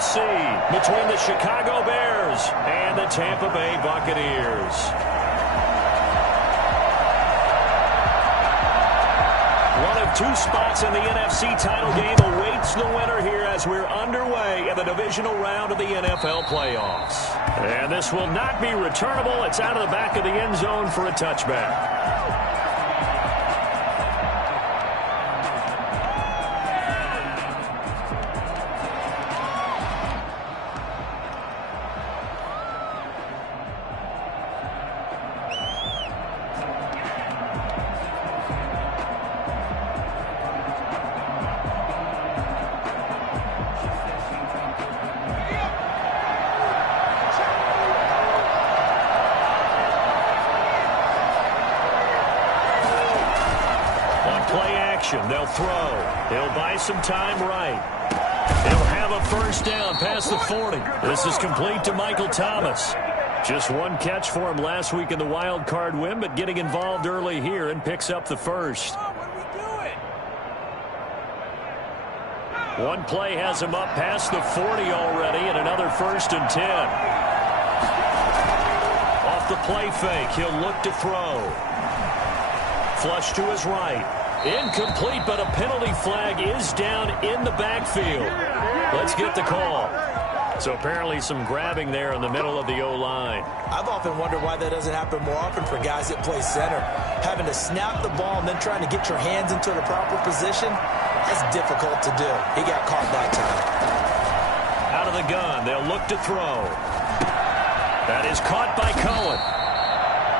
AFC between the Chicago Bears and the Tampa Bay Buccaneers. One of two spots in the NFC title game awaits the winner here as we're underway in the divisional round of the NFL playoffs. And this will not be returnable. It's out of the back of the end zone for a touchback. They'll throw. He'll buy some time right. He'll have a first down past the 40. This is complete to Michael Thomas. Just one catch for him last week in the wild card win, but getting involved early here and picks up the first. One play has him up past the 40 already, and another 1st and 10. Off the play fake, he'll look to throw. Flush to his right. Incomplete, but a penalty flag is down in the backfield. Let's get the call. So apparently some grabbing there in the middle of the O-line. I've often wondered why that doesn't happen more often for guys that play center. Having to snap the ball and then trying to get your hands into the proper position, that's difficult to do. He got caught that time. Out of the gun, they'll look to throw. That is caught by Cohen.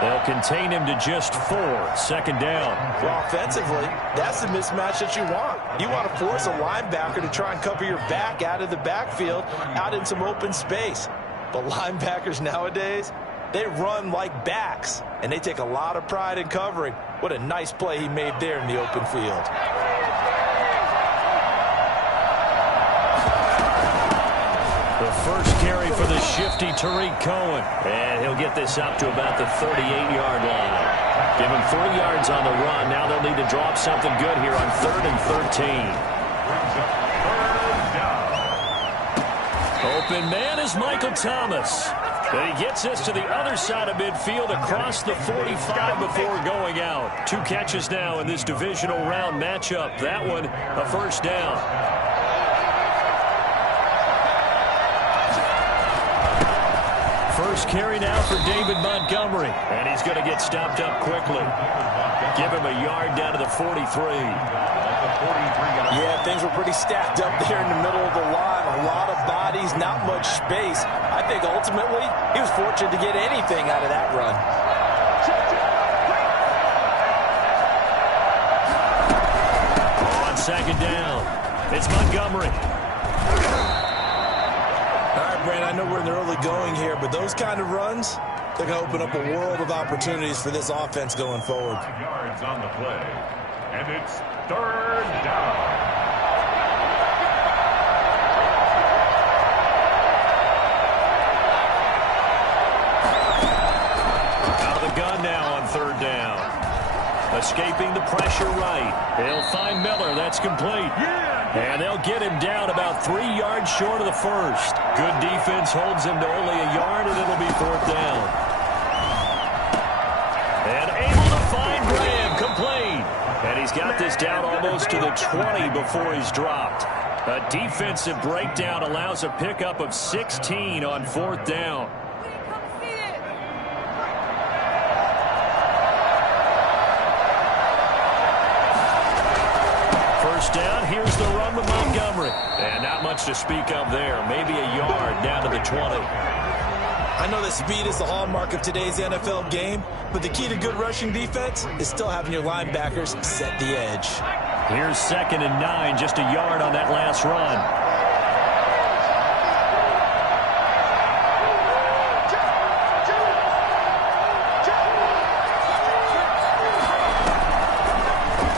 They'll contain him to just 4. 2nd down. Well, offensively, that's the mismatch that you want. You want to force a linebacker to try and cover your back out of the backfield, out in some open space. But linebackers nowadays, they run like backs, and they take a lot of pride in covering. What a nice play he made there in the open field. The first carry for the shifty Tariq Cohen. And he'll get this up to about the 38-yard line. Give him 3 yards on the run. Now they'll need to drop something good here on 3rd and 13. Open man is Michael Thomas. And he gets this to the other side of midfield across the 45 before going out. 2 catches now in this divisional round matchup. That one, a first down. First carry now for David Montgomery. And he's going to get stopped up quickly. Give him a yard down to the 43. Yeah, things were pretty stacked up there in the middle of the line. A lot of bodies, not much space. I think ultimately he was fortunate to get anything out of that run. On 2nd down, it's Montgomery. All right, Brand, I know we're in the early going here, but those kind of runs, they're going to open up a world of opportunities for this offense going forward. Yards on the play, and it's 3rd down. Out of the gun now on 3rd down. Escaping the pressure right. They'll find Miller. That's complete. And they'll get him down about 3 yards short of the first. Good defense holds him to only a yard, and it'll be 4th down. And able to find Graham, complete. And he's got this down almost to the 20 before he's dropped. A defensive breakdown allows a pickup of 16 on 4th down. First down, here's the run with Montgomery. And not much to speak of there. Maybe a yard down to the 20. I know that speed is the hallmark of today's NFL game, but the key to good rushing defense is still having your linebackers set the edge. Here's 2nd and 9, just a yard on that last run.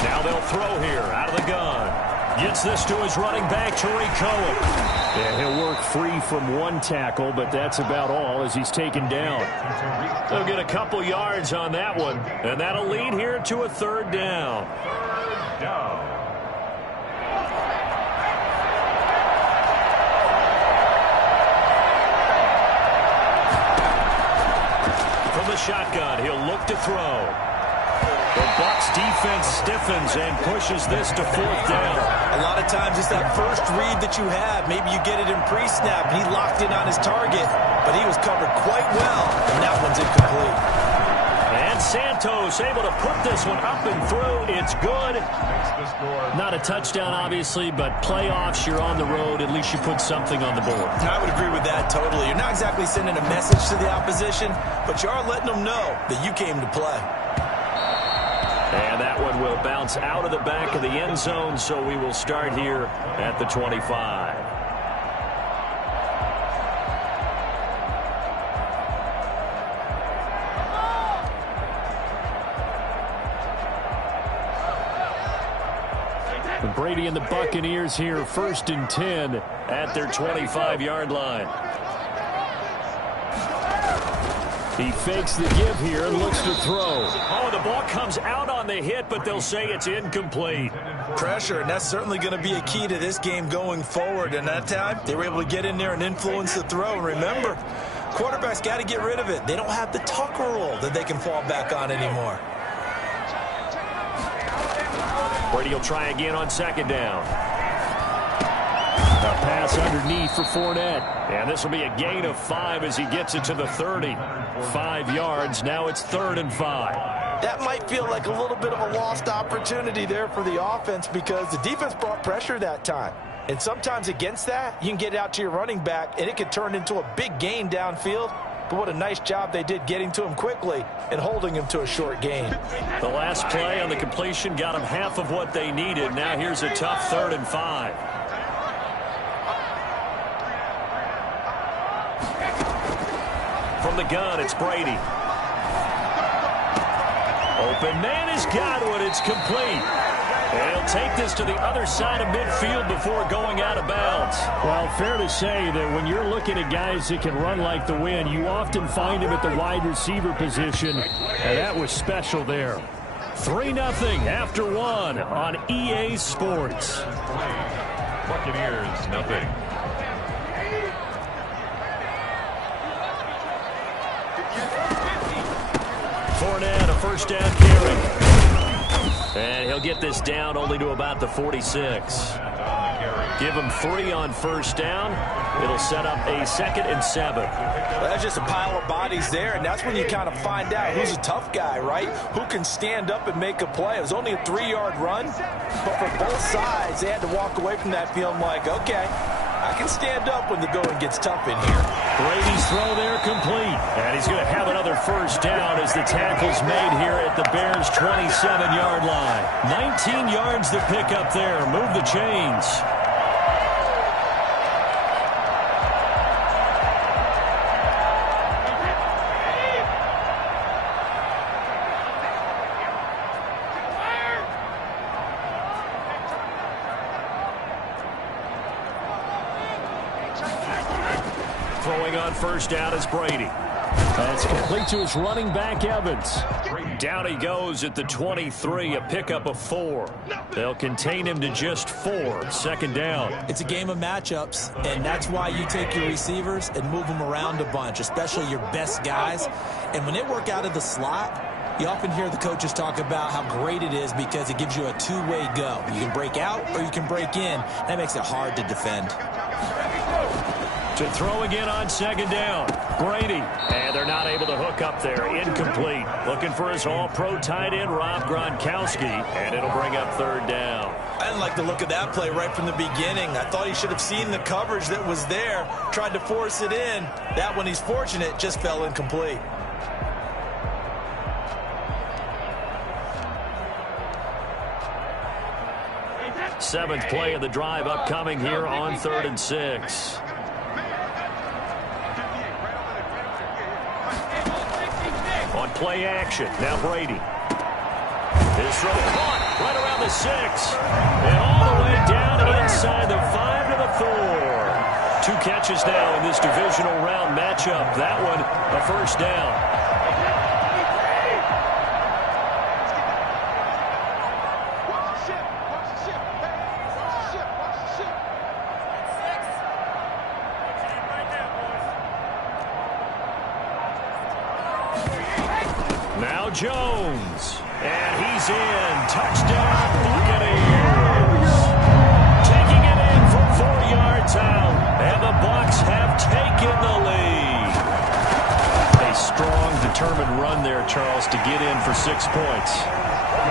Now they'll throw here out of the gun. Gets this to his running back, Tariq Cohen. Yeah, he'll work free from one tackle, but that's about all as he's taken down. They'll get a couple yards on that one, and that'll lead here to a 3rd down. 3rd down. shotgun. He'll look to throw. The Bucs defense stiffens and pushes this to 4th down. A lot of times it's that first read that you have. Maybe you get it in pre-snap, and he locked in on his target, but he was covered quite well, and that one's incomplete. And Santos able to put this one up and through. It's good. Not a touchdown, obviously, but playoffs, you're on the road. At least you put something on the board. I would agree with that totally. You're not exactly sending a message to the opposition, but you are letting them know that you came to play. And that one will bounce out of the back of the end zone, so we will start here at the 25. Brady and the Buccaneers here, 1st and 10 at their 25-yard line. He fakes the give here and looks to throw. Oh, the ball comes out on the hit, but they'll say it's incomplete. Pressure, and that's certainly going to be a key to this game going forward. And that time, they were able to get in there and influence the throw. And remember, quarterbacks got to get rid of it. They don't have the Tucker rule that they can fall back on anymore. Brady will try again on 2nd down. A pass underneath for Fournette. And this will be a gain of 5 as he gets it to the 30. 5 yards. Now it's 3rd and 5. That might feel like a little bit of a lost opportunity there for the offense because the defense brought pressure that time. And sometimes against that, you can get it out to your running back, and it could turn into a big gain downfield. But what a nice job they did getting to him quickly and holding him to a short gain. The last play on the completion got them half of what they needed. Now here's a tough 3rd and 5. From the gun, it's Brady. Open man has got one. It's complete. And he'll take this to the other side of midfield before going out of bounds. Well, fair to say that when you're looking at guys that can run like the wind, you often find him at the wide receiver position. And that was special there. 3-0 after 1 on EA Sports. Buccaneers, nothing. Fournette, a 1st down carry. And he'll get this down only to about the 46. Give him 3 on 1st down. It'll set up a 2nd and 7. Well, that's just a pile of bodies there, and that's when you kind of find out who's a tough guy, right? Who can stand up and make a play. It was only a 3-yard run, but for both sides, they had to walk away from that feeling like, okay, I can stand up when the going gets tough in here. Brady's throw there complete. And he's going to have another 1st down as the tackle's made here at the Bears' 27-yard line. 19 yards to pick up there. Move the chains. Throwing on 1st down is Brady. That's complete to his running back, Evans. Down he goes at the 23, a pickup of 4. They'll contain him to just 4. 2nd down. It's a game of matchups, and that's why you take your receivers and move them around a bunch, especially your best guys. And when they work out of the slot, you often hear the coaches talk about how great it is because it gives you a two-way go. You can break out or you can break in. That makes it hard to defend. To throw again on 2nd down. Brady. And they're not able to hook up there. Incomplete. Looking for his all-pro tight end, Rob Gronkowski. And it'll bring up 3rd down. I didn't like the look of that play right from the beginning. I thought he should have seen the coverage that was there, tried to force it in. That one, he's fortunate, just fell incomplete. Seventh play of the drive upcoming here on 3rd and 6. On play action, now Brady. His throw caught right around the 6. And all the way down inside the 5 to the 4. 2 catches now in this divisional round matchup. That one, a 1st down. Jones. And he's in. Touchdown, Buccaneers. Taking it in from 4 yards out. And the Bucs have taken the lead. A strong, determined run there, Charles, to get in for 6 points.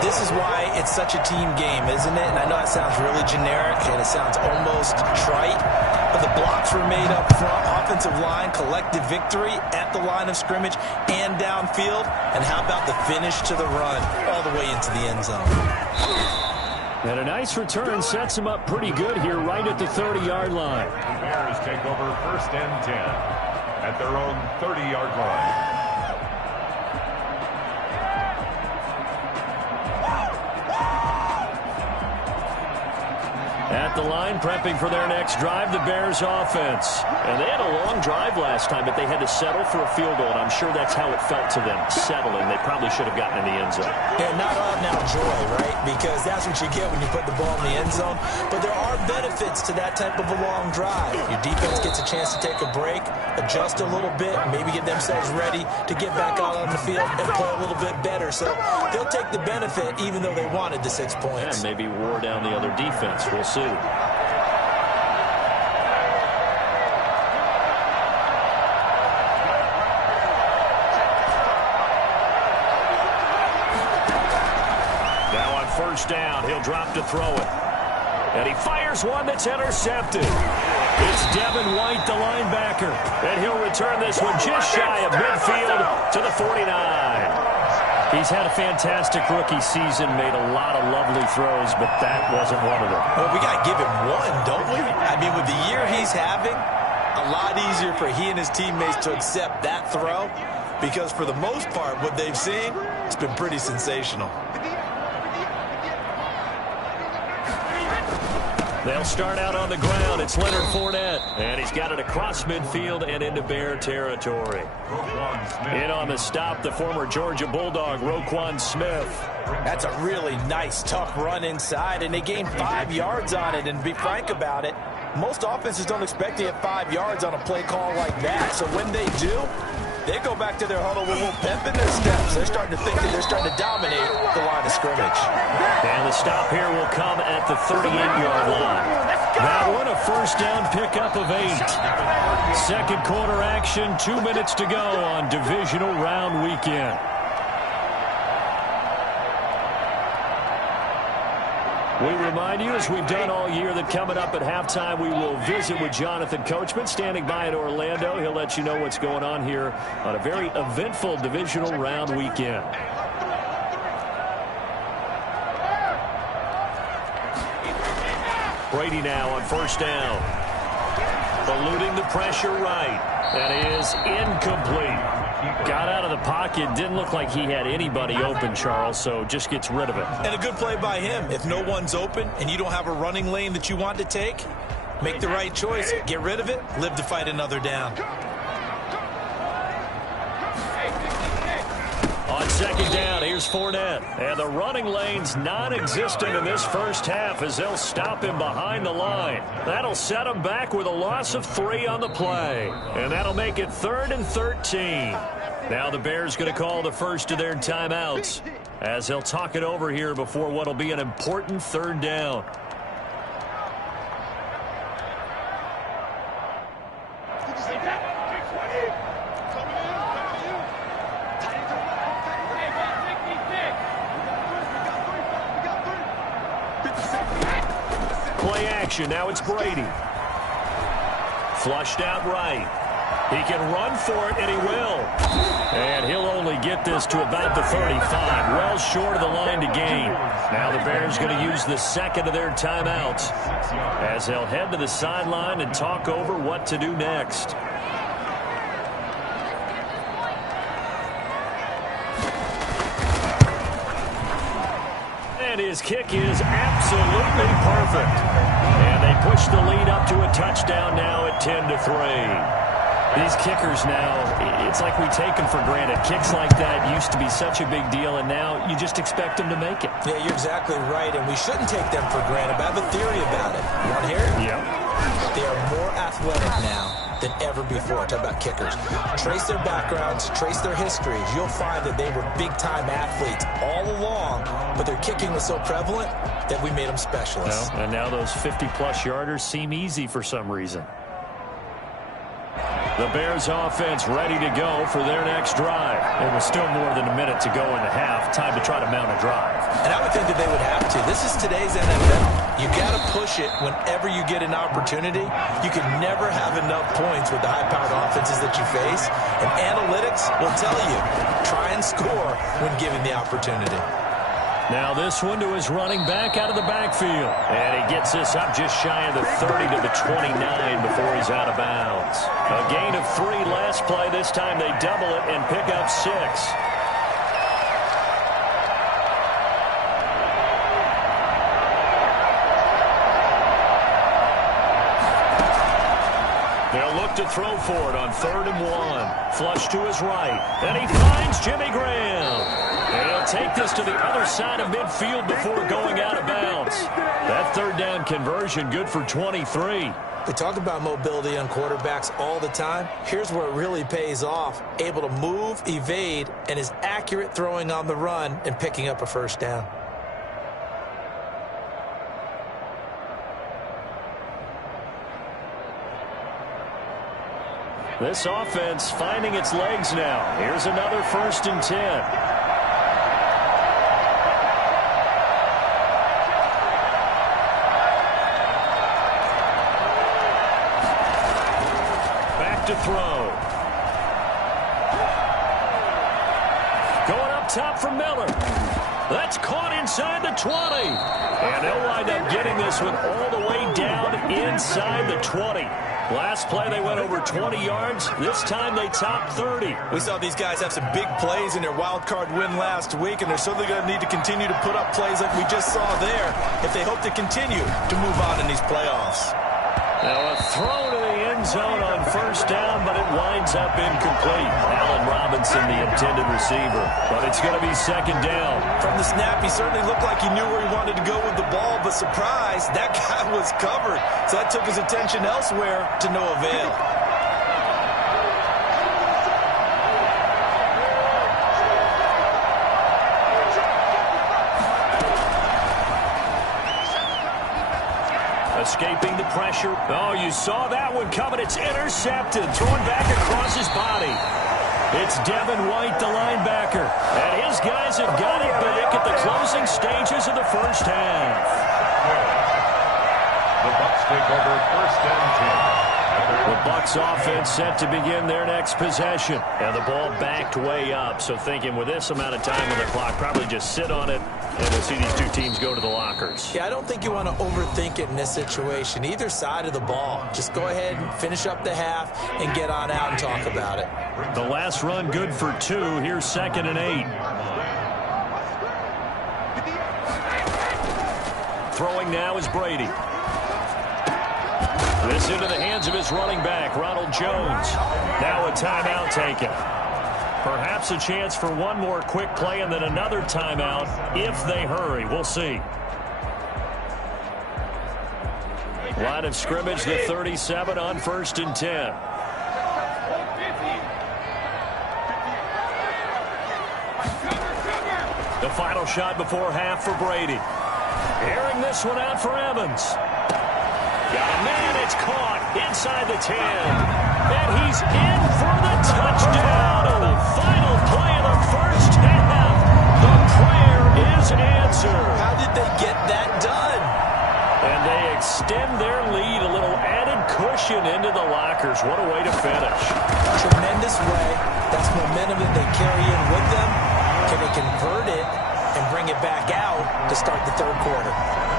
This is why it's such a team game, isn't it? And I know it sounds really generic and it sounds almost trite, but the blocks were made up front, offensive line, collective victory at the line of scrimmage and downfield. And how about the finish to the run all the way into the end zone? And a nice return sets them up pretty good here right at the 30-yard line. The Bears take over 1st and 10 at their own 30-yard line. At the line, prepping for their next drive, the Bears offense. And they had a long drive last time, but they had to settle for a field goal, and I'm sure that's how it felt to them, settling. They probably should have gotten in the end zone. Yeah, not all now joy, right? Because that's what you get when you put the ball in the end zone. But there are benefits to that type of a long drive. Your defense gets a chance to take a break, adjust a little bit, maybe get themselves ready to get back out on the field and play a little bit better. So they'll take the benefit even though they wanted the 6 points. And maybe wore down the other defense. We'll see. Now on 1st down, he'll drop to throw it. And he fires one that's intercepted. It's Devin White, the linebacker. And he'll return this one just shy of midfield to the 49. He's had a fantastic rookie season, made a lot of lovely throws, but that wasn't one of them. Well, we got to give him one, don't we? I mean, with the year he's having, a lot easier for he and his teammates to accept that throw because for the most part, what they've seen, it's been pretty sensational. They'll start out on the ground. It's Leonard Fournette. And he's got it across midfield and into Bear territory. In on the stop, the former Georgia Bulldog, Roquan Smith. That's a really nice, tough run inside, and they gained 5 yards on it. And to be frank about it, most offenses don't expect to get 5 yards on a play call like that. So when they do, they go back to their huddle with a little pep in their steps. They're starting to think that they're starting to dominate the line of scrimmage. And the stop here will come at the 38-yard line. That one a 1st down pickup of 8. Second quarter action, 2 minutes to go on divisional round weekend. We remind you, as we've done all year, that coming up at halftime, we will visit with Jonathan Coachman, standing by in Orlando. He'll let you know what's going on here on a very eventful divisional round weekend. Brady now on 1st down. Eluding the pressure right. That is incomplete. Got out of the pocket. Didn't look like he had anybody open, Charles, so just gets rid of it. And a good play by him. If no one's open and you don't have a running lane that you want to take, make the right choice. Get rid of it. Live to fight another down. On 2nd down, here's Fournette. And the running lane's non-existent in this first half as they'll stop him behind the line. That'll set him back with a loss of 3 on the play. And that'll make it 3rd and 13. Now the Bears going to call the first of their timeouts as they'll talk it over here before what'll be an important 3rd down. Play action. Now it's Brady. Flushed out right. He can run for it, and he will. And he'll only get this to about the 35. Well short of the line to gain. Now the Bears going to use the second of their timeouts as they'll head to the sideline and talk over what to do next. And his kick is absolutely perfect. And they push the lead up to a touchdown now at 10-3. These kickers now, it's like we take them for granted. Kicks like that used to be such a big deal, and now you just expect them to make it. Yeah, you're exactly right, and we shouldn't take them for granted. But I have a theory about it. You want to hear it? Yeah. They are more athletic now than ever before. Talk about kickers. Trace their backgrounds, trace their histories. You'll find that they were big-time athletes all along, but their kicking was so prevalent that we made them specialists. Well, and now those 50-plus yarders seem easy for some reason. The Bears offense ready to go for their next drive. It was still more than a minute to go in the half. Time to try to mount a drive. And I would think that they would have to. This is today's NFL. You got to push it whenever you get an opportunity. You can never have enough points with the high-powered offenses that you face. And analytics will tell you, try and score when given the opportunity. Now this one to his running back out of the backfield. And he gets this up just shy of the 30 to the 29 before he's out of bounds. A gain of 3 last play. This time they double it and pick up 6. They'll look to throw for it on 3rd and 1. Flush to his right. And he finds Jimmy Graham. And he'll take this to the other side of midfield before going out of bounds. That 3rd down conversion good for 23. We talk about mobility on quarterbacks all the time. Here's where it really pays off. Able to move, evade, and is accurate throwing on the run and picking up a 1st down. This offense finding its legs now. Here's another 1st and 10. To throw. Going up top for Miller. That's caught inside the 20. And they'll wind up getting this one all the way down inside the 20. Last play they went over 20 yards. This time they topped 30. We saw these guys have some big plays in their wild card win last week, and they're certainly going to need to continue to put up plays like we just saw there if they hope to continue to move on in these playoffs. Now a throw to the end zone on 1st down, but it winds up incomplete. Allen Robinson, the intended receiver. But it's going to be 2nd down. From the snap, he certainly looked like he knew where he wanted to go with the ball, but surprise, that guy was covered. So that took his attention elsewhere to no avail. Escaping the pressure. Oh, you saw that one coming. It's intercepted. Thrown back across his body. It's Devin White, the linebacker. And his guys have got it back at the closing stages of the 1st half. The Bucs take over 1st and 10. The Bucs offense set to begin their next possession. And the ball backed way up. So thinking with this amount of time on the clock, probably just sit on it. And we'll see these 2 teams go to the lockers. Yeah, I don't think you want to overthink it in this situation. Either side of the ball. Just go ahead and finish up the half and get on out and talk about it. The last run good for 2. Here's 2nd and 8. Throwing now is Brady. This into the hands of his running back, Ronald Jones. Now a timeout taken. Perhaps a chance for one more quick play and then another timeout if they hurry. We'll see. Line of scrimmage, the 37 on 1st and 10. The final shot before half for Brady. Airing this one out for Evans. Got a man, it's caught inside the 10. And he's in for the touchdown on the final play of the 1st half. The prayer is answered. How did they get that done? And they extend their lead, a little added cushion into the lockers. What a way to finish. Tremendous way. That's momentum that they carry in with them. Can they convert it and bring it back out to start the 3rd quarter?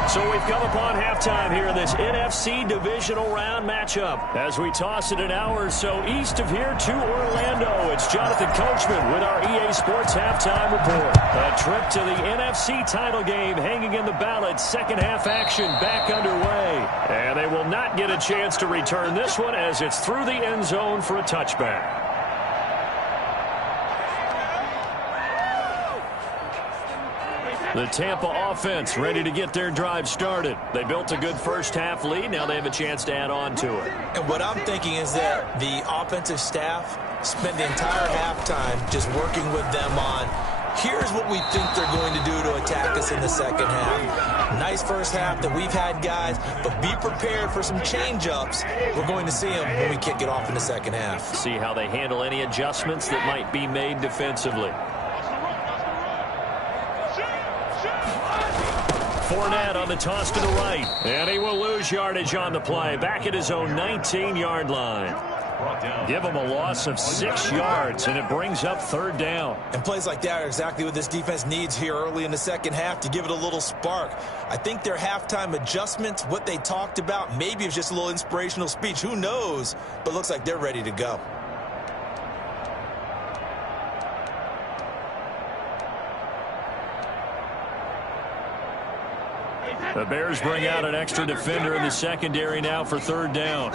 So we've come upon halftime here in this NFC divisional round matchup. As we toss it an hour or so east of here to Orlando, it's Jonathan Coachman with our EA Sports Halftime Report. A trip to the NFC title game hanging in the balance. 2nd half action back underway. And they will not get a chance to return this one as it's through the end zone for a touchback. The Tampa offense ready to get their drive started. They built a good first-half lead. Now they have a chance to add on to it. And what I'm thinking is that the offensive staff spent the entire halftime just working with them on, here's what we think they're going to do to attack us in the second half. Nice first half that we've had, guys, but be prepared for some change-ups. We're going to see them when we kick it off in the second half. See how they handle any adjustments that might be made defensively. Fournette on the toss to the right. And he will lose yardage on the play. Back at his own 19-yard line. Give him a loss of 6 yards, and it brings up third down. And plays like that are exactly what this defense needs here early in the second half to give it a little spark. I think their halftime adjustments, what they talked about, maybe it was just a little inspirational speech. Who knows? But looks like they're ready to go. The Bears bring out an extra defender in the secondary now for third down.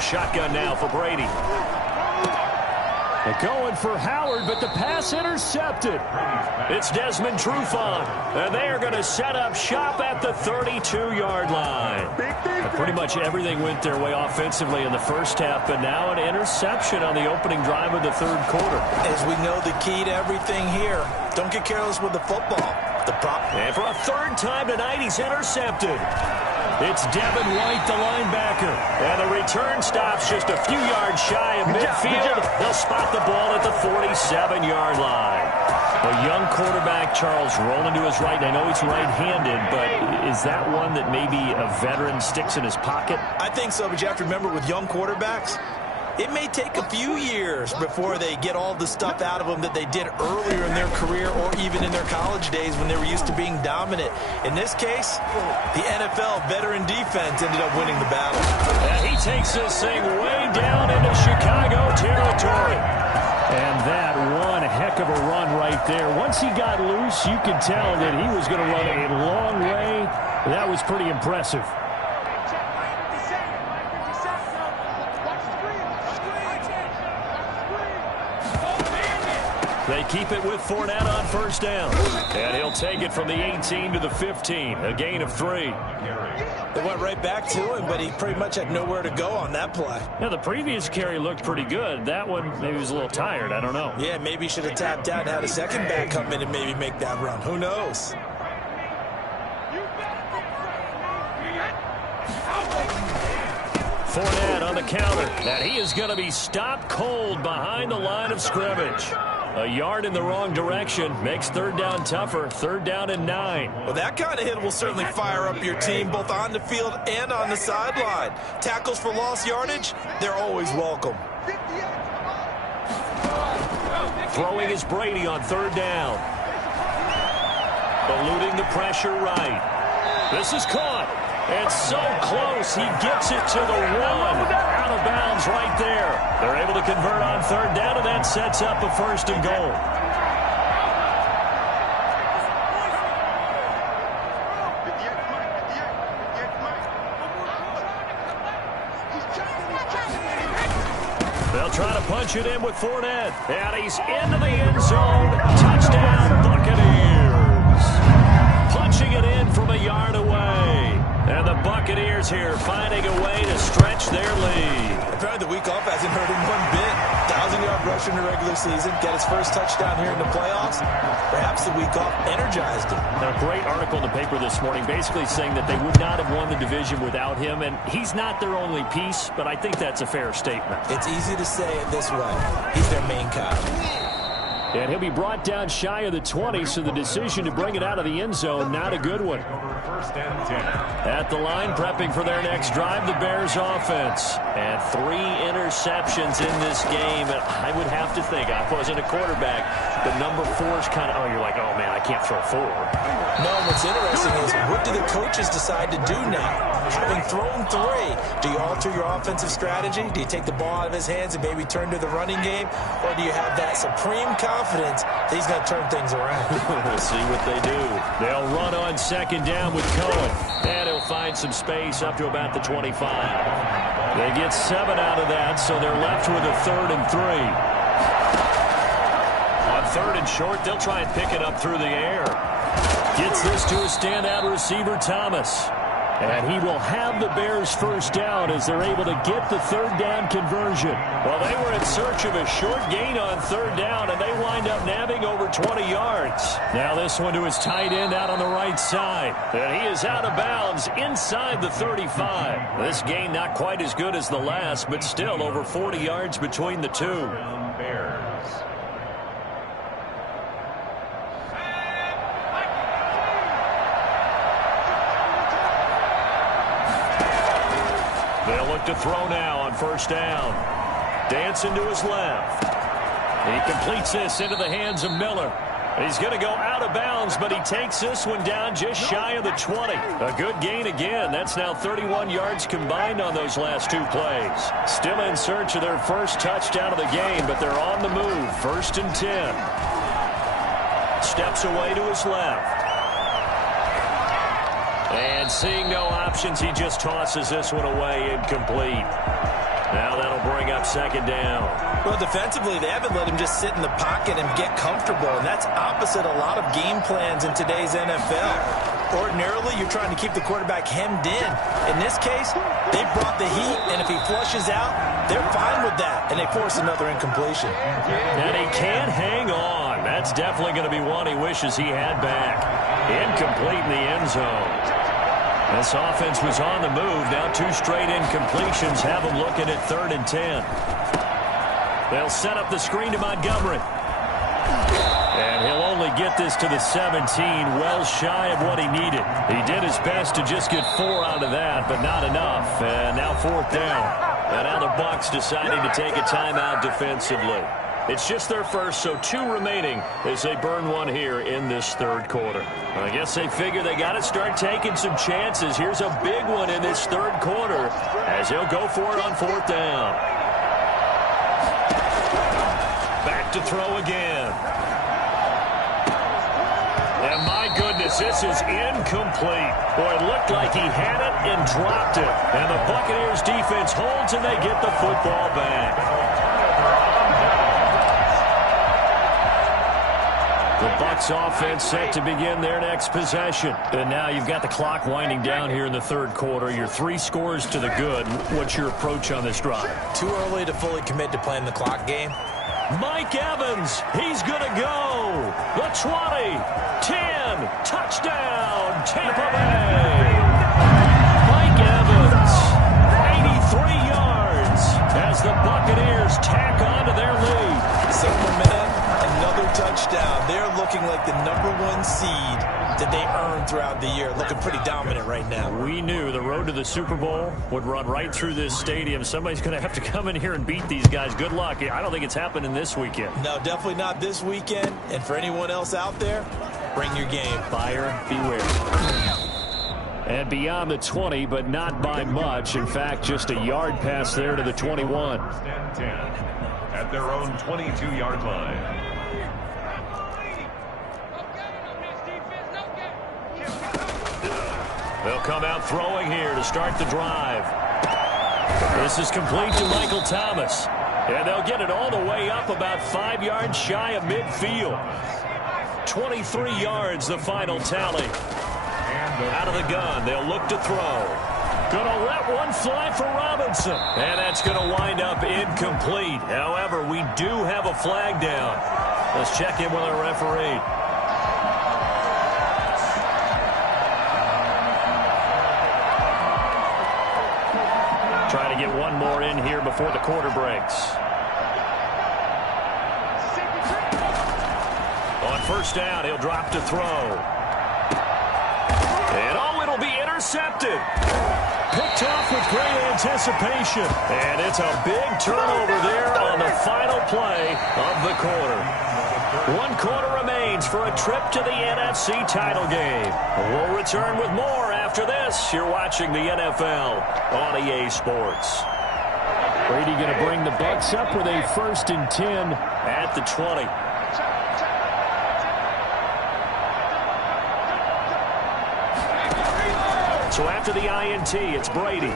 Shotgun now for Brady. They're going for Howard, but the pass intercepted. It's Desmond Trufant, and they are going to set up shop at the 32-yard line. And pretty much everything went their way offensively in the first half, but now an interception on the opening drive of the third quarter. As we know, the key to everything here, don't get careless with the football. And for a third time tonight, he's intercepted. It's Devin White, the linebacker. And the return stops just a few yards shy of midfield. They'll spot the ball at the 47-yard line. A young quarterback, Charles, rolling to his right. I know he's right-handed, but is that one that maybe a veteran sticks in his pocket? I think so, but you have to remember with young quarterbacks, it may take a few years before they get all the stuff out of them that they did earlier in their career or even in their college days when they were used to being dominant. In this case, the NFL veteran defense ended up winning the battle. And he takes this thing way down into Chicago territory. And that one heck of a run right there. Once he got loose, you could tell that he was going to run a long way. That was pretty impressive. They keep it with Fournette on first down. And he'll take it from the 18 to the 15. A gain of 3. They went right back to him, but he pretty much had nowhere to go on that play. Yeah, the previous carry looked pretty good. That one, maybe he was a little tired. I don't know. Yeah, maybe he should have tapped out and had a second back come in and maybe make that run. Who knows? Fournette on the counter. And he is going to be stopped cold behind the line of scrimmage. A yard in the wrong direction makes third down tougher. Third down and 9. Well, that kind of hit will certainly fire up your team both on the field and on the sideline. Tackles for lost yardage, they're always welcome. Throwing is Brady on third down. Eluding the pressure right. This is caught. And so close, he gets it to the 1. Out of bounds right there. They're able to convert on third down, and that sets up a first and goal. They'll try to punch it in with Fournette. And he's into the end zone. Touchdown, Buccaneers. Punching it in from a yard away. And the Buccaneers here finding a way to stretch their lead. Apparently the week off hasn't hurt him one bit. 1,000-yard rush in the regular season. Got his first touchdown here in the playoffs. Perhaps the week off energized him. And a great article in the paper this morning basically saying that they would not have won the division without him. And he's not their only piece, but I think that's a fair statement. It's easy to say it this way. He's their main guy. And he'll be brought down shy of the 20, so the decision to bring it out of the end zone, not a good one. At the line, prepping for their next drive, the Bears offense. And 3 interceptions in this game. And I would have to think, I wasn't a quarterback, the number 4 is kind of, you're like, oh, man, I can't throw 4. No, what's interesting is what do the coaches decide to do now? Having thrown 3, do you alter your offensive strategy? Do you take the ball out of his hands and maybe turn to the running game? Or do you have that supreme confidence that he's going to turn things around? We'll see what they do. They'll run on second down with Cohen. And he'll find some space up to about the 25. They get 7 out of that, so they're left with a 3rd and 3. On 3rd and short, they'll try and pick it up through the air. Gets this to a standout receiver, Thomas. And he will have the Bears first down as they're able to get the 3rd down conversion. Well, they were in search of a short gain on 3rd down, and they wind up nabbing over 20 yards. Now this one to his tight end out on the right side. And he is out of bounds inside the 35. This gain not quite as good as the last, but still over 40 yards between the two. Bears. They'll look to throw now on first down. Dancing to his left. He completes this into the hands of Miller. He's going to go out of bounds, but he takes this one down just shy of the 20. A good gain again. That's now 31 yards combined on those last 2 plays. Still in search of their first touchdown of the game, but they're on the move. 1st and 10. Steps away to his left. And seeing no options, he just tosses this one away, incomplete. Now that'll bring up second down. Well, defensively, they haven't let him just sit in the pocket and get comfortable, and that's opposite a lot of game plans in today's NFL. Ordinarily, you're trying to keep the quarterback hemmed in. In this case, they brought the heat, and if he flushes out, they're fine with that, and they force another incompletion. And he can't hang on. That's definitely going to be one he wishes he had back. Incomplete in the end zone. This offense was on the move. Now 2 straight incompletions have them looking at 3rd and 10. They'll set up the screen to Montgomery. And he'll only get this to the 17, well shy of what he needed. He did his best to just get 4 out of that, but not enough. And now 4th down. And now the Bucs deciding to take a timeout defensively. It's just their first, so 2 remaining as they burn one here in this 3rd quarter. I guess they figure they got to start taking some chances. Here's a big one in this 3rd quarter as he'll go for it on 4th down. Back to throw again. And my goodness, this is incomplete. Boy, it looked like he had it and dropped it. And the Buccaneers defense holds and they get the football back. The Bucs offense set to begin their next possession. And now you've got the clock winding down here in the 3rd quarter. You're 3 scores to the good. What's your approach on this drive? Too early to fully commit to playing the clock game. Mike Evans, he's going to go. The 20, 10, touchdown, Tampa Bay. Mike Evans, 83 yards as the Buccaneers tack on to their lead. Some momentum. Another touchdown. They're looking like the #1 seed that they earned throughout the year. Looking pretty dominant right now. We knew the road to the Super Bowl would run right through this stadium. Somebody's going to have to come in here and beat these guys. Good luck. I don't think it's happening this weekend. No, definitely not this weekend. And for anyone else out there, bring your game. Buyer beware. And beyond the 20, but not by much. In fact, just a yard pass there to the 21. 10 at their own 22-yard line. They'll come out throwing here to start the drive. This is complete to Michael Thomas. And they'll get it all the way up about 5 yards shy of midfield. 23 yards the final tally. Out of the gun, they'll look to throw. Gonna let one fly for Robinson. And that's gonna wind up incomplete. However, we do have a flag down. Let's check in with our referee. Trying to get one more in here before the quarter breaks. On first down, he'll drop to throw. And it'll be intercepted. Picked off with great anticipation. And it's a big turnover there on the final play of the quarter. 1 quarter remains for a trip to the NFC title game. We'll return with more after this. You're watching the NFL on EA Sports. Brady going to bring the Bucs up with a 1st and 10 at the 20. So after the INT, it's Brady.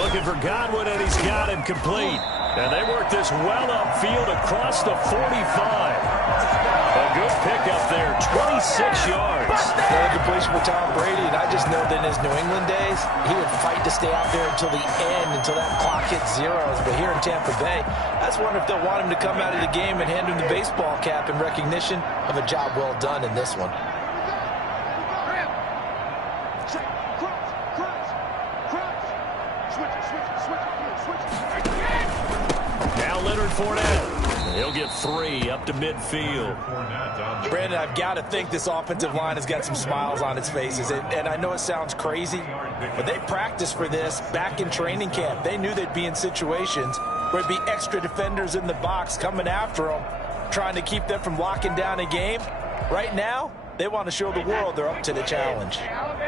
Looking for Godwin, and he's got him complete. And they work this well upfield across the 45. A good pickup there, 26 yards. Another completion for Tom Brady, and I just know that in his New England days, he would fight to stay out there until the end, until that clock hit zeros. But here in Tampa Bay, I just wonder if they'll want him to come out of the game and hand him the baseball cap in recognition of a job well done in this one. Fournette. He'll get 3 up to midfield. Brandon, I've got to think this offensive line has got some smiles on its faces. And I know it sounds crazy, but they practiced for this back in training camp. They knew they'd be in situations where there'd be extra defenders in the box coming after them, trying to keep them from locking down a game. Right now, they want to show the world they're up to the challenge.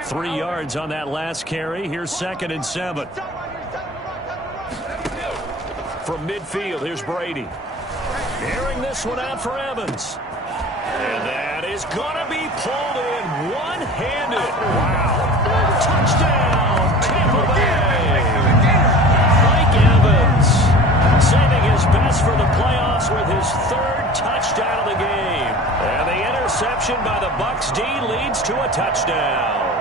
3 yards on that last carry. Here's 2nd and 7. From midfield, here's Brady. Airing this one out for Evans. And that is going to be pulled in one-handed. Wow. Touchdown, Tampa Bay. Mike Evans saving his best for the playoffs with his 3rd touchdown of the game. And the interception by the Bucs D leads to a touchdown.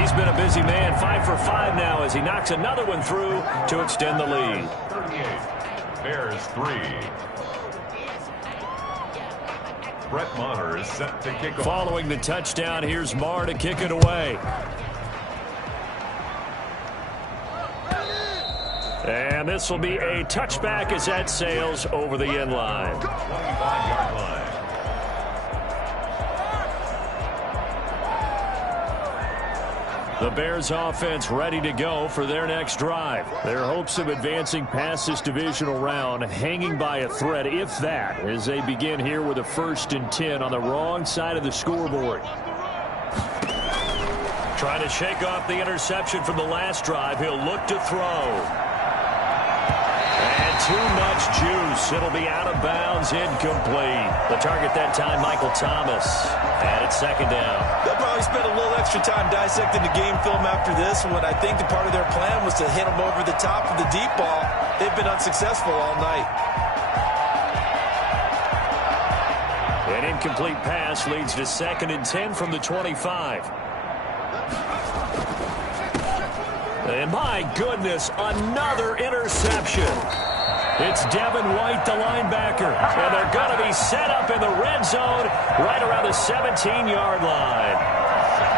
He's been a busy man, 5 for 5 now as he knocks another one through to extend the lead. 38, Bears 3. Brett Maher is set to kick off. Following the touchdown, here's Maher to kick it away. And this will be a touchback as that sails over the end line. 25-yard line. The Bears offense ready to go for their next drive. Their hopes of advancing past this divisional round hanging by a thread, if that, as they begin here with a 1st and 10 on the wrong side of the scoreboard. Trying to shake off the interception from the last drive. He'll look to throw. And too much juice. It'll be out of bounds, incomplete. The target that time, Michael Thomas. And it's 2nd down. They'll probably spend a little extra time dissecting the game film after this one. I think the part of their plan was to hit them over the top of the deep ball. They've been unsuccessful all night. An incomplete pass leads to 2nd and 10 from the 25. And my goodness, another interception. It's Devin White, the linebacker, and they're going to be set up in the red zone right around the 17-yard line.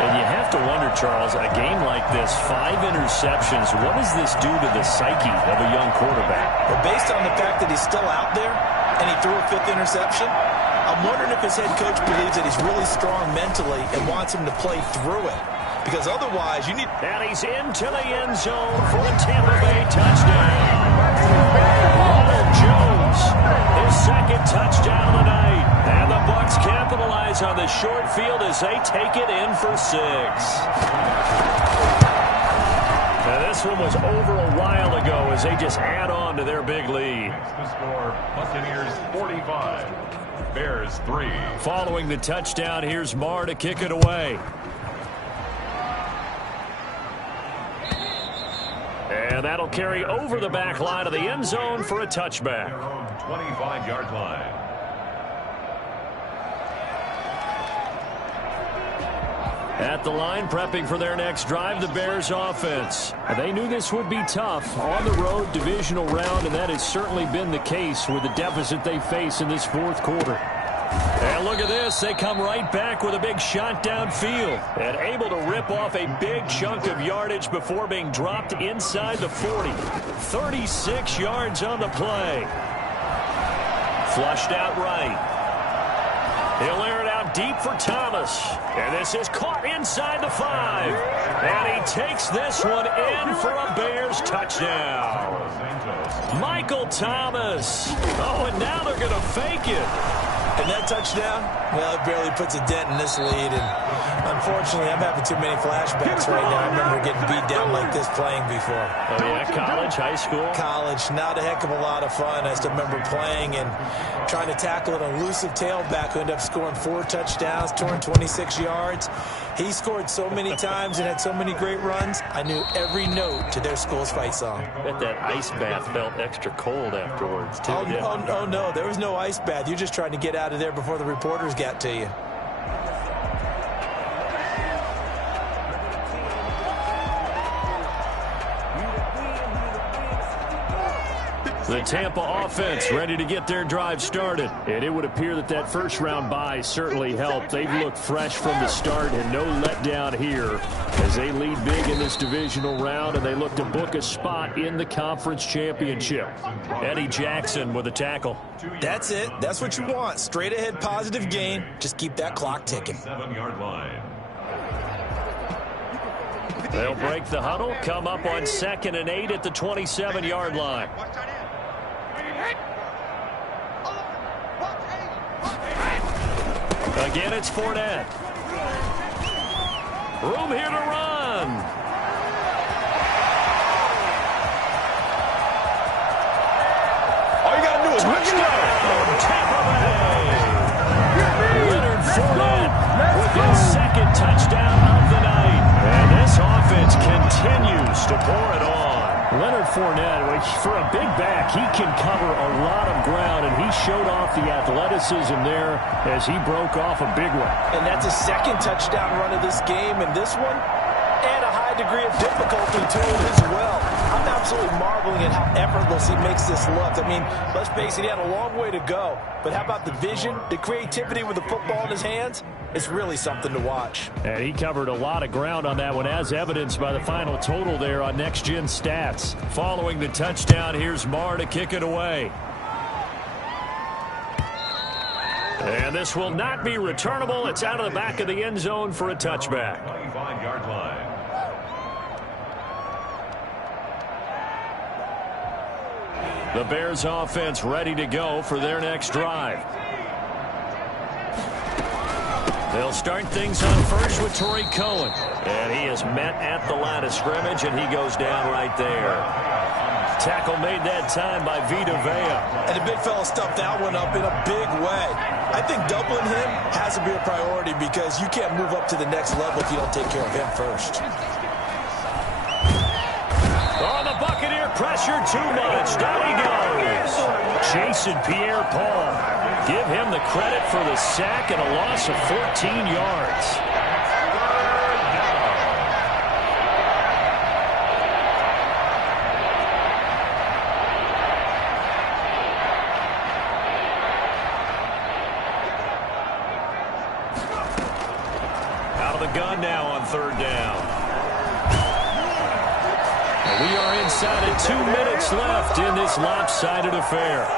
And you have to wonder, Charles, a game like this, 5 interceptions, what does this do to the psyche of a young quarterback? Well, based on the fact that he's still out there and he threw a 5th interception, I'm wondering if his head coach believes that he's really strong mentally and wants him to play through it. Because otherwise, you need... And he's into the end zone for the Tampa Bay touchdown. Ronald Jones, his 2nd touchdown of the night. And the Bucs capitalize on the short field as they take it in for 6. Now this one was over a while ago as they just add on to their big lead. The score, Buccaneers 45, Bears 3. Following the touchdown, here's Maher to kick it away. And that'll carry over the back line of the end zone for a touchback. 25-yard line. At the line, prepping for their next drive, the Bears offense. They knew this would be tough on the road divisional round, and that has certainly been the case with the deficit they face in this 4th quarter. And look at this. They come right back with a big shot downfield and able to rip off a big chunk of yardage before being dropped inside the 40. 36 yards on the play. Flushed out right. He'll air it out deep for Thomas. And this is caught inside the 5. And he takes this one in for a Bears touchdown. Michael Thomas. Oh, and now they're going to fake it. And that touchdown, well, it barely puts a dent in this lead. And unfortunately, I'm having too many flashbacks right now. I remember getting beat down like this playing before. Oh, yeah? College, high school? College. Not a heck of a lot of fun. I just remember playing and trying to tackle an elusive tailback who ended up scoring 4 touchdowns, 226 yards. He scored so many times and had so many great runs, I knew every note to their school's fight song. I bet that ice bath felt extra cold afterwards, too. Oh, no. There was no ice bath. You're just trying to get out of there before the reporters got to you. The Tampa offense ready to get their drive started. And it would appear that that first-round bye certainly helped. They've looked fresh from the start and no letdown here as they lead big in this divisional round, and they look to book a spot in the conference championship. Eddie Jackson with a tackle. That's it. That's what you want. Straight ahead positive gain. Just keep that clock ticking. 7-yard line. They'll break the huddle, come up on 2nd and 8 at the 27-yard line. Again, it's Fournette. Room here to run. All you got to do is Touchdown, Tampa Bay. Leonard Fournette with his 2nd touchdown of the night. And this offense continues to pour it on. Leonard Fournette, which for a big back, he can cover a lot of ground, and he showed off the athleticism there as he broke off a big one. And that's a 2nd touchdown run of this game, and this one, and a high degree of difficulty to it as well. I'm absolutely marveling at how effortless he makes this look. I mean, let's face it, he had a long way to go. But how about the vision, the creativity with the football in his hands? It's really something to watch. And he covered a lot of ground on that one, as evidenced by the final total there on Next Gen Stats. Following the touchdown, here's Marr to kick it away. And this will not be returnable. It's out of the back of the end zone for a touchback. 25-yard line. The Bears offense ready to go for their next drive. They'll start things on first with Torrey Cohen. And he is met at the line of scrimmage, and he goes down right there. Tackle made that time by Vita Vea. And the big fella stuffed that one up in a big way. I think doubling him has to be a priority because you can't move up to the next level if you don't take care of him first. Oh, the Buccaneer pressure too much. Down he goes. Jason Pierre-Paul. Give him the credit for the sack and a loss of 14 yards. Out of the gun now on 3rd down. We are inside of 2 minutes left in this lopsided affair.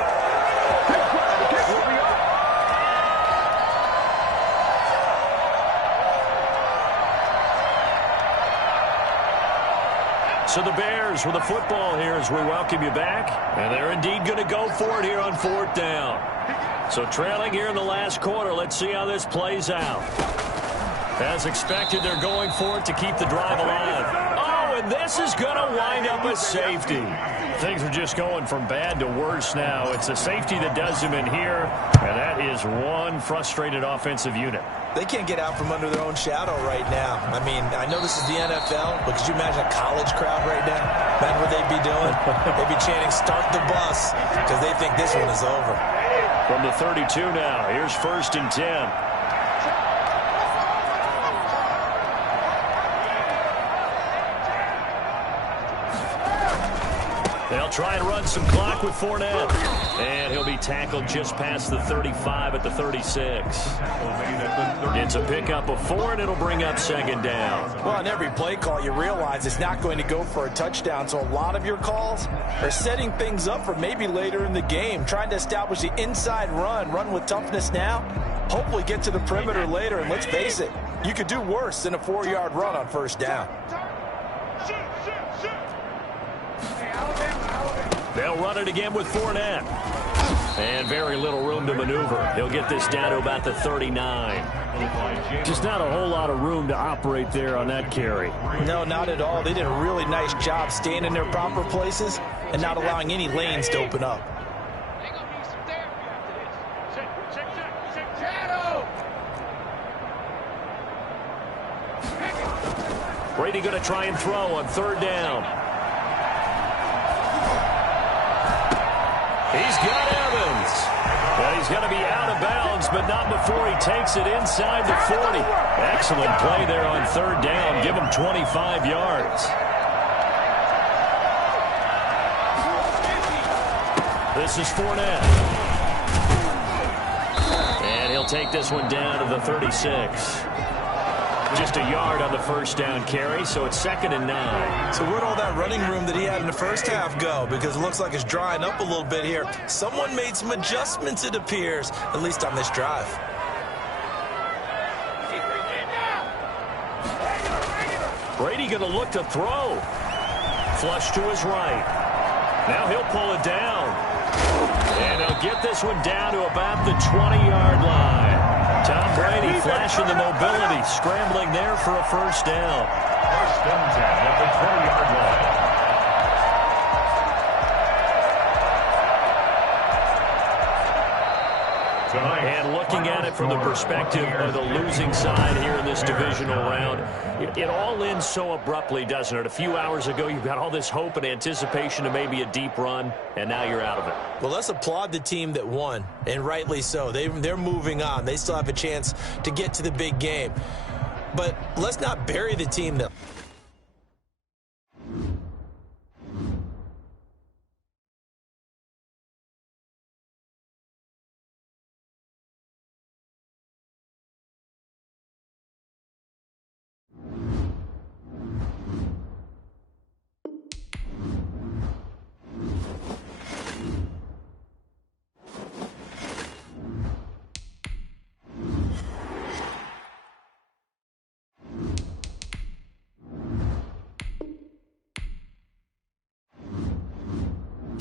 So the Bears with the football here as we welcome you back. And they're indeed going to go for it here on 4th down. So trailing here in the last quarter. Let's see how this plays out. As expected, they're going for it to keep the drive alive. Oh, and this is going to wind up a safety. Things are just going from bad to worse now. It's a safety that does them in here, and that is one frustrated offensive unit. They can't get out from under their own shadow right now. I mean, I know this is the NFL, but could you imagine a college crowd right now? Imagine what they'd be doing. They'd be chanting, "Start the bus," because they think this one is over. From the 32 now, here's 1st and 10. They'll try and run some clock with Fournette. And he'll be tackled just past the 35 at the 36. It's a pickup of 4, and it'll bring up second down. Well, on every play call, you realize it's not going to go for a touchdown, so a lot of your calls are setting things up for maybe later in the game, trying to establish the inside run with toughness now, hopefully get to the perimeter later, and let's face it, you could do worse than a 4-yard run on first down. They'll run it again with Fournette. And very little room to maneuver. He'll get this down to about the 39. Just not a whole lot of room to operate there on that carry. No, not at all. They did a really nice job staying in their proper places and not allowing any lanes to open up. Brady going to try and throw on third down. He's got Evans. Well, he's going to be out of bounds, but not before he takes it inside the 40. Excellent play there on third down. Give him 25 yards. This is Fournette. And he'll take this one down to the 36. Just a yard on the first down carry, so it's 2nd and 9. So where'd all that running room that he had in the first half go? Because it looks like it's drying up a little bit here. Someone made some adjustments, it appears, at least on this drive. Brady going to look to throw. Flush to his right. Now he'll pull it down. And he'll get this one down to about the 20-yard line. Tom Brady flashing the mobility, scrambling there for a first down. First and 10 at the 20-yard line. And looking at it from the perspective of the losing side here in this divisional round, it all ends so abruptly, doesn't it? A few hours ago, you've got all this hope and anticipation of maybe a deep run, and now you're out of it. Well, let's applaud the team that won, and rightly so. They're moving on. They still have a chance to get to the big game. But let's not bury the team that...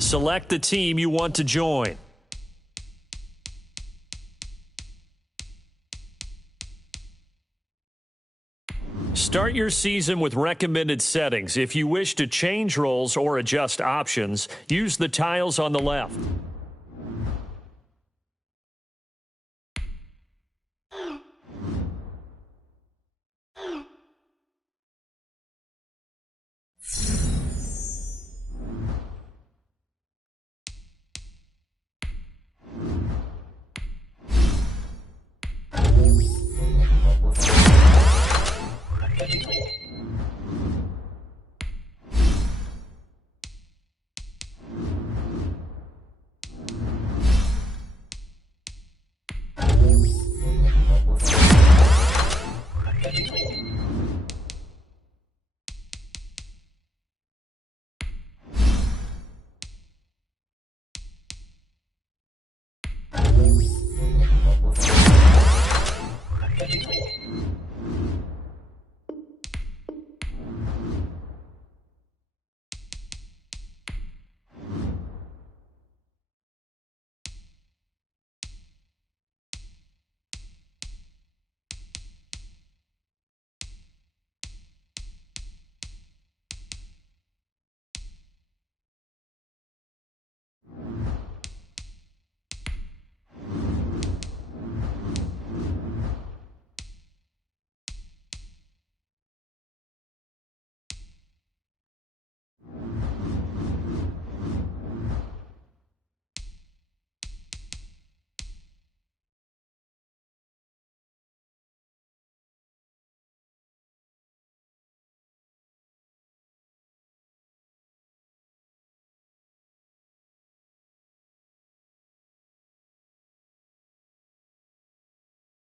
Select the team you want to join. Start your season with recommended settings. If you wish to change roles or adjust options, use the tiles on the left.